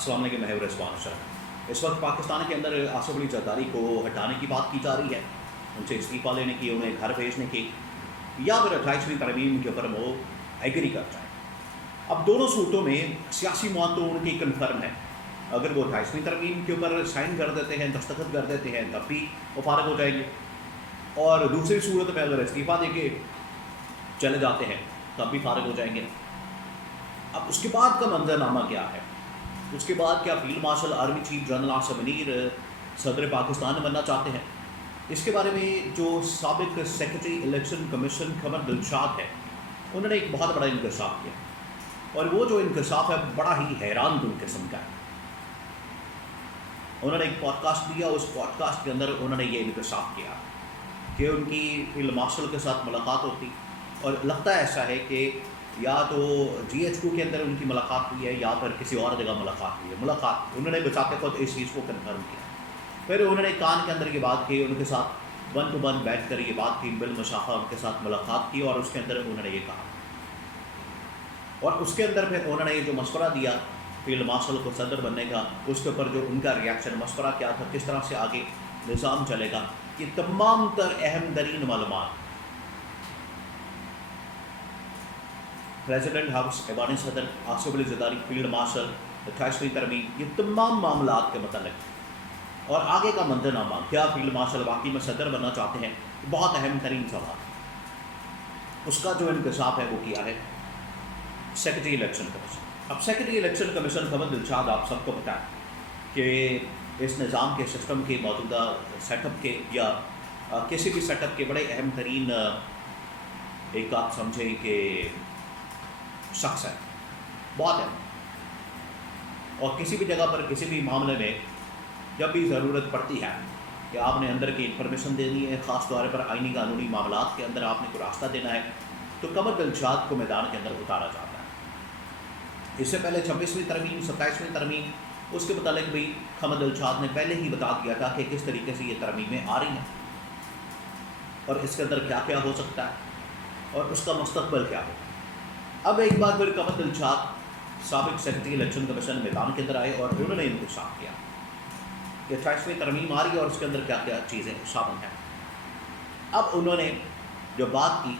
अस्सलाम वालेकुम, मैं रिजवान अशरफ। इस वक्त पाकिस्तान के अंदर आसिफ अली जरदारी को हटाने की बात की जा रही है, उनसे इस्तीफ़ा लेने की, उन्हें घर भेजने की, या फिर 28वीं तरमीम के ऊपर वो एग्री कर जाए। अब दोनों सूरतों में सियासी मौत तो उनकी कन्फर्म है। अगर वो 28वीं तरमीम के ऊपर साइन कर देते हैं, दस्तखत कर देते हैं, तब भी वो फारग हो जाएंगे, और दूसरी सूरत में अगर इस्तीफ़ा दे के चले जाते हैं तब भी फारग हो जाएंगे। अब उसके बाद का मंजरनामा क्या है? उसके बाद क्या field marshal army chief general Asif Munir सदर पाकिस्तान बनना चाहते हैं? इसके बारे में जो साबिक सेक्रेटरी इलेक्शन कमीशन खबर दिलशाद है, उन्होंने एक बहुत बड़ा इंकशाफ किया, और वो जो इंकशाफ है बड़ा ही हैरान कुन किस्म का है। उन्होंने एक पॉडकास्ट दिया, उस पॉडकास्ट के अंदर उन्होंने ये इंकशाफ किया कि उनकी फील्ड मार्शल के साथ मुलाकात होती, और लगता ऐसा है कि या तो GHQ के अंदर उनकी मुलाकात हुई है या फिर किसी और जगह मुलाकात हुई है। मुलाकात उन्होंने बचाते खुद इस चीज़ को कन्फर्म किया। फिर उन्होंने कान के अंदर ये बात की, उनके साथ 1 to 1 बैठ कर ये बात की, बिल मुशाफा उनके साथ मुलाकात की, और उसके अंदर उन्होंने ये कहा, और उसके अंदर फिर उन्होंने ये जो मशवरा दिया फील्ड मार्शल को सदर बनने का, उसके ऊपर जो उनका रिएक्शन, मशवरा क्या था, किस तरह से आगे निज़ाम चलेगा, ये तमाम तर अहम तरीन मालूमात प्रेसिडेंट हाउस ऐवान सदर आसिफ अली जरदारी फील्ड मार्शल 28वीं तरमीम, ये तमाम मामलात के मतलब और आगे का मंजरनामा, क्या फील्ड मार्शल वाकई में सदर बनना चाहते हैं, बहुत अहम तरीन सवाल। उसका जो इंकशाफ है वो किया है सेक्रेटरी इलेक्शन कमीशन। अब सेक्रेटरी इलेक्शन कमीशन खबर दिलशाद आप सबको पता है कि इस निज़ाम के सिस्टम के मौजूदा सेटअप के या किसी भी सेटअप के बड़े अहम तरीन एक आप समझें कि शख्स है, बहुत है, और किसी भी जगह पर किसी भी मामले में जब भी ज़रूरत पड़ती है कि आपने अंदर की इंफॉर्मेशन देनी है, ख़ास तौर पर आइनी कानूनी मामलात के अंदर आपने कोई रास्ता देना है, तो कमर दिलशाद को मैदान के अंदर उतारा जाता है। इससे पहले 26वीं तरमीम, 27वीं तरमीम, उसके मुतालिक भी कमर दिलशाद ने पहले ही बता दिया था कि किस तरीके से ये तरमीमें आ रही हैं और इसके अंदर क्या क्या हो सकता है और उसका मुस्तकबल क्या होगा। अब एक बार फिर कमर दिलशाद साबिक सेक्रेटरी इलेक्शन कमीशन मैदान के अंदर आए और उन्होंने इंकशाफ किया कि 28वीं तरमीम आ रही है और उसके अंदर क्या क्या चीज़ें शामिल हैं। अब उन्होंने जो बात की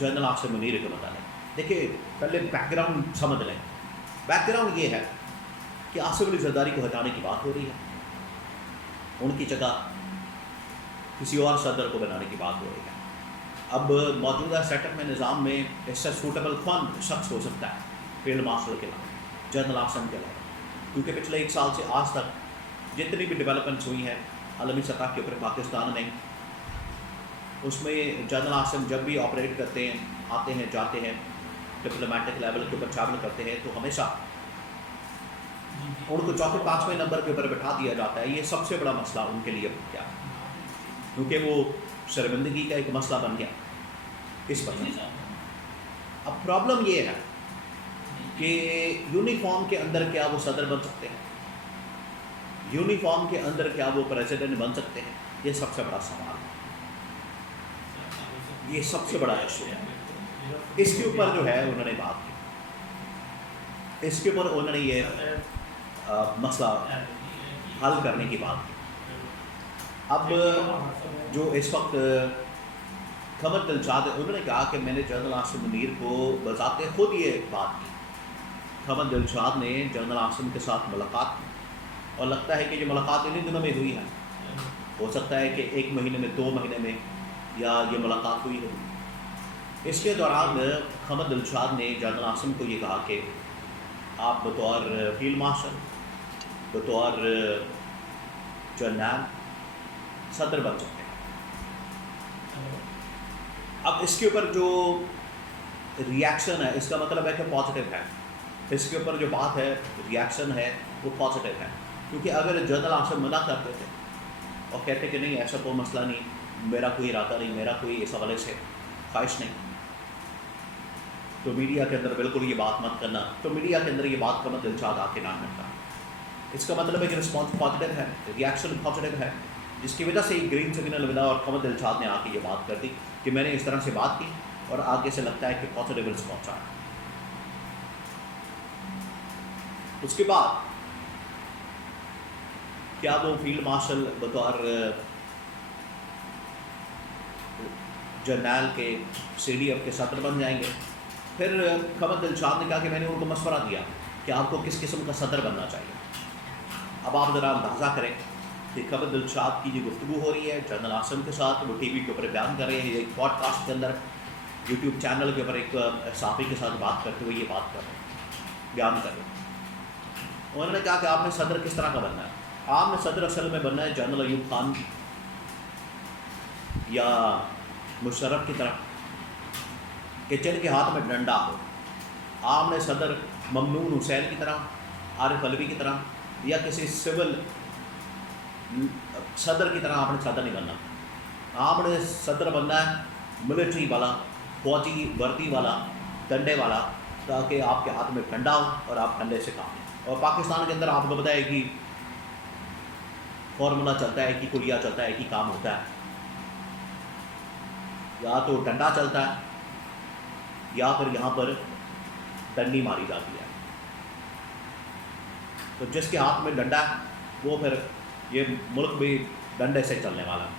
जनरल आसिफ मुनीर के मुताबिक, देखिए पहले बैकग्राउंड समझ लें। बैकग्राउंड ये है कि आसिफ अली जरदारी को हटाने की बात हो रही है, उनकी जगह किसी और सदर को बनाने की बात हो रही है। अब मौजूदा सेटअप में निज़ाम में इससे सूटेबल कौन शख्स हो सकता है फील्ड मार्शल के अलावा, जनरल आसिफ के अलावा, क्योंकि पिछले 1 साल से आज तक जितनी भी डेवलपमेंट्स हुई हैं आलमी सतह के ऊपर पाकिस्तान में, उसमें जनरल आसिफ जब भी ऑपरेट करते हैं, आते हैं जाते हैं, डिप्लोमेटिक लेवल के ऊपर ट्रैवल करते हैं, तो हमेशा उनको 4वें 5वें नंबर के ऊपर बैठा दिया जाता है। ये सबसे बड़ा मसला उनके लिए क्या है, क्योंकि वो शर्मिंदगी का एक मसला बन गया इस वजह से। अब प्रॉब्लम ये है कि यूनिफॉर्म के अंदर क्या वो सदर बन सकते हैं, यूनिफॉर्म के अंदर क्या वो प्रेसिडेंट बन सकते हैं, ये सबसे बड़ा सवाल है, ये सबसे बड़ा इशू है। इसके ऊपर जो है उन्होंने बात की, इसके ऊपर उन्होंने ये मसला हल करने की बात की। अब जो इस वक्त खबर दिलशाद है, उन्होंने कहा कि मैंने जनरल आसिफ मुनीर को बजाते खुद ये बात की। खबर दिलशाद ने जनरल आसिफ के साथ मुलाकात की, और लगता है कि ये मुलाकात इन्हीं दिनों में हुई है, हो सकता है कि 1 महीने में, 2 महीने में या ये मुलाकात हुई होगी। इसके दौरान खबर दिलशाद ने जनरल आसिफ को ये कहा कि आप बतौर फील्ड मार्शल, बतौर जनरल सदर बन सकते हैं। अब इसके ऊपर जो रिएक्शन है, इसका मतलब है कि पॉजिटिव है। इसके ऊपर जो बात है, रिएक्शन है, वो पॉजिटिव है, क्योंकि अगर जनरल आसिफ मना करते थे और कहते कि नहीं ऐसा कोई मसला नहीं, मेरा कोई इरादा नहीं, मेरा कोई इस हवाले से ख्वाहिश नहीं, तो मीडिया के अंदर बिल्कुल ये बात मत करना, तो मीडिया के अंदर ये बात का मतलब दिलशाद आके ना करता। इसका मतलब है कि रिस्पॉन्स पॉजिटिव है, रिएक्शन पॉजिटिव है, जिसकी वजह से एक ग्रीन सिग्नल मिला और खमर दिलशाद ने आके ये बात कर दी कि मैंने इस तरह से बात की, और आगे से लगता है कि पॉजिटिव रिस्पॉन्स आया। اس کے بعد کیا وہ فیلڈ مارشل بطور جرنیل کے CDF کے صدر بن جائیں گے؟ پھر قمر دلشاد نے کہا کہ میں نے ان کو مشورہ دیا کہ آپ کو کس قسم کا صدر بننا چاہیے۔ اب آپ ذرا اندازہ کریں کہ قمر دلشاد کی جو گفتگو ہو رہی ہے جنرل عاصم کے ساتھ، وہ ٹی وی کے اوپر بیان کر رہے ہیں، ایک پوڈ کاسٹ کے اندر یوٹیوب چینل کے اوپر ایک صحافی کے ساتھ بات کرتے ہوئے یہ بات کر رہے ہیں، بیان کر رہے ہیں۔ انہوں نے کہا کہ آپ نے صدر کس طرح کا بننا ہے؟ آپ نے صدر اصل میں بننا ہے جنرل ایوب خان یا مشرف کی طرح کہ جن کے ہاتھ میں ڈنڈا ہو۔ آپ نے صدر ممنون حسین کی طرح، عارف علوی کی طرح، یا کسی سول صدر کی طرح آپ نے صدر نہیں بننا۔ آپ نے صدر بننا ہے ملٹری والا، فوجی وردی والا، ڈنڈے والا، تاکہ آپ کے ہاتھ میں ڈنڈا ہو اور آپ ڈنڈے سے کام لیں۔ اور پاکستان کے اندر آپ کو پتہ ہے کہ فارمولا چلتا ہے، کہ کلیا چلتا ہے، کہ کام ہوتا ہے، یا تو ڈنڈا چلتا ہے یا پھر یہاں پر ڈنڈی ماری جاتی ہے۔ تو جس کے ہاتھ میں ڈنڈا ہے وہ پھر یہ ملک بھی ڈنڈے سے چلنے والا ہے۔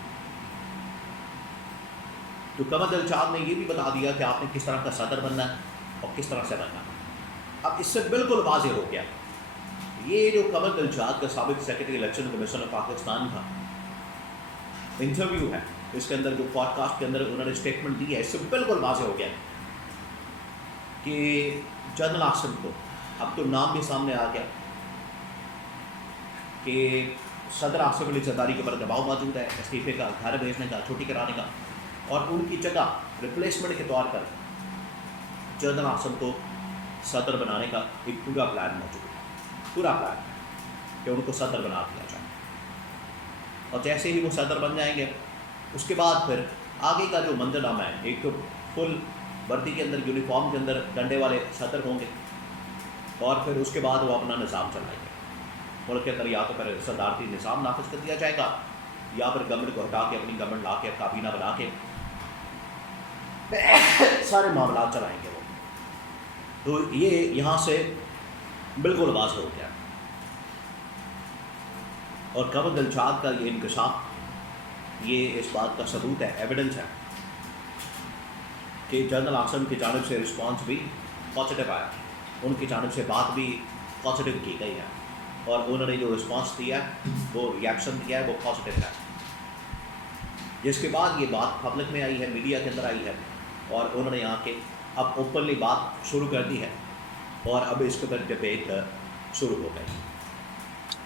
تو قمر دلشاد نے یہ بھی بتا دیا کہ آپ نے کس طرح کا صدر بننا ہے اور کس طرح سے بننا ہے۔ اب اس سے بالکل واضح ہو گیا یہ جو قمر دلشاد کا سابق secretary election commission of Pakistan کا انٹرویو ہے، اس کے اندر جو پوڈ کاسٹ کے اندر انہوں نے اسٹیٹمنٹ دی ہے، اس سے بالکل واضح ہو گیا کہ جنرل عاصم کو اب تو نام بھی سامنے آ گیا کہ صدر آصف علی زرداری کے اوپر دباؤ موجود ہے استعفے کا، گھر بھیجنے کا، چھٹی کرانے کا، اور ان کی جگہ ریپلیسمنٹ کے طور پر جنرل عاصم کو صدر بنانے کا ایک پورا پلان موجود ہے، پورا پلان ہے کہ ان کو صدر بنا دیا جائے۔ اور جیسے ہی وہ صدر بن جائیں گے اس کے بعد پھر آگے کا جو منظرنامہ ہے، ایک تو فل وردی کے اندر، یونیفارم کے اندر ڈنڈے والے صدر ہوں گے، اور پھر اس کے بعد وہ اپنا نظام چلائیں گے۔ ملک کے اندر یا تو پھر صدارتی نظام نافذ کر دیا جائے گا، یا پھر گورنمنٹ کو ہٹا کے اپنی گورنمنٹ لا کے کابینہ بنا کے سارے معاملات چلائیں گے وہ۔ تو یہ یہاں سے بالکل واضح ہو گیا۔ اور قمر دلشاد کا یہ انکشاف یہ اس بات کا ثبوت ہے، ایویڈنس ہے کہ جنرل عاصم کی جانب سے رسپانس بھی پازیٹیو آیا، ان کی جانب سے بات بھی پازیٹیو کی گئی ہے، اور انہوں نے جو رسپانس دیا ہے، وہ ریئیکشن دیا ہے، وہ پازیٹیو ہے۔ جس کے بعد یہ بات پبلک میں آئی ہے، میڈیا کے اندر آئی ہے، اور انہوں نے یہاں کے اب اوپنلی بات شروع کر دی ہے، اور اب اس کے اوپر ڈبیٹ شروع ہو گئی۔